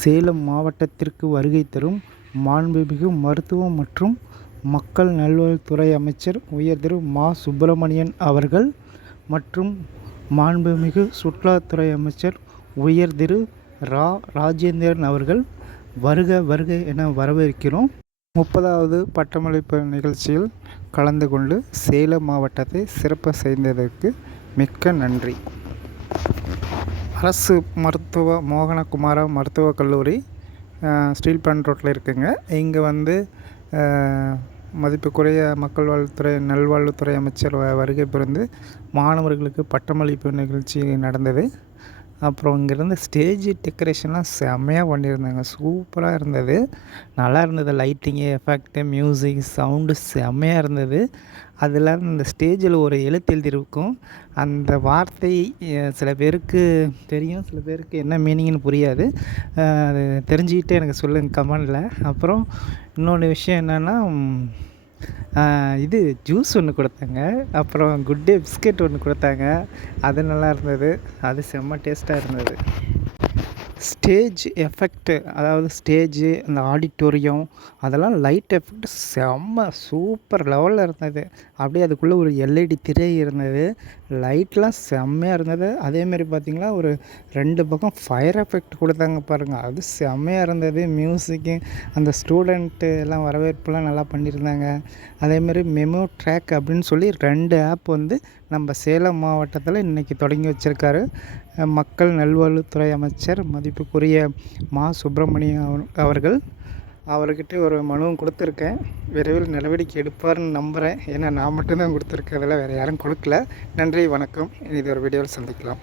சேலம் மாவட்டத்திற்கு வருகை தரும் மாண்புமிகு மருத்துவம் மற்றும் மக்கள் நல்வாழ்வுத்துறை அமைச்சர் உயர் திரு மா. சுப்பிரமணியன் அவர்கள் மற்றும் மாண்புமிகு சுற்றுலாத்துறை அமைச்சர் உயர் திரு ரா. ராஜேந்திரன் அவர்கள் வருக வருக என வரவேற்கிறோம். முப்பதாவது பட்டமளிப்பு நிகழ்ச்சியில் கலந்து கொண்டு சேலம் மாவட்டத்தை சிறப்பு செய்ததற்கு மிக்க நன்றி. அரசு மருத்துவ மோகனகுமார மருத்துவக் கல்லூரி ஸ்டீல் பிளான்ட் ரோட்டில் இருக்குங்க. இங்கே வந்து மதிப்புக்குரிய மக்கள் வாழ்வுத்துறை நல்வாழ்வுத்துறை அமைச்சர் வ வருகை புரிந்து மாணவர்களுக்கு பட்டமளிப்பு நிகழ்ச்சி நடந்தது. அப்புறம் இங்கேருந்து ஸ்டேஜ் டெக்கரேஷன்லாம் செம்மையாக பண்ணியிருந்தாங்க. சூப்பராக இருந்தது. நல்லா இருந்தது. லைட்டிங்கு எஃபெக்ட்டு மியூசிக் சவுண்டு செம்மையாக இருந்தது. அதில் அந்த ஸ்டேஜில் ஒரு எழுத்து எழுதியிருக்கும். அந்த வார்த்தை சில பேருக்கு தெரியும். சில பேருக்கு என்ன மீனிங்னு புரியாது. அது தெரிஞ்சுக்கிட்டு எனக்கு சொல்லுங்கள் கமெண்டில் அப்புறம் இன்னொன்று விஷயம் என்னென்னா இது ஜூஸ் ஒன்று கொடுத்தாங்க. அப்புறம் குட் டே பிஸ்கெட் ஒன்று கொடுத்தாங்க. அது நல்லா இருந்தது. அது செம்ம டேஸ்ட்டாக இருந்தது. ஸ்டேஜ் எஃபெக்ட்டு அதாவது ஸ்டேஜு அந்த ஆடிட்டோரியம் அதெல்லாம் லைட் எஃபெக்ட் செம்ம சூப்பர் லெவலில் இருந்தது. அப்படியே அதுக்குள்ளே ஒரு எல்இடி திரை இருந்தது. லைட்லாம் செம்மையாக இருந்தது. அதேமாரி பார்த்திங்கன்னா ஒரு ரெண்டு பக்கம் ஃபயர் எஃபெக்ட் கொடுத்தாங்க பாருங்கள் அது செம்மையாக இருந்தது. மியூசிக்கு அந்த ஸ்டூடெண்ட்டு எல்லாம் வரவேற்புலாம் நல்லா பண்ணியிருந்தாங்க. அதேமாரி மெமோ ட்ராக் அப்படின்னு சொல்லி ரெண்டு ஆப் வந்து நம்ம சேலம் மாவட்டத்தில் இன்றைக்கி தொடங்கி வச்சுருக்காரு. மக்கள் நல்வாழ்வுத்துறை அமைச்சர் மதிப்புக்குரிய மா சுப்பிரமணியம் அவர்கள் அவர்கிட்ட ஒரு மனுவும் கொடுத்துருக்கேன். விரைவில் நடவடிக்கை எடுப்பார்னு நம்புகிறேன் ஏன்னா நான் மட்டும்தான் கொடுத்துருக்கேன். அதில் வேறு யாரும் கொடுக்கல. நன்றி வணக்கம். இது ஒரு வீடியோவில் சந்திக்கலாம்.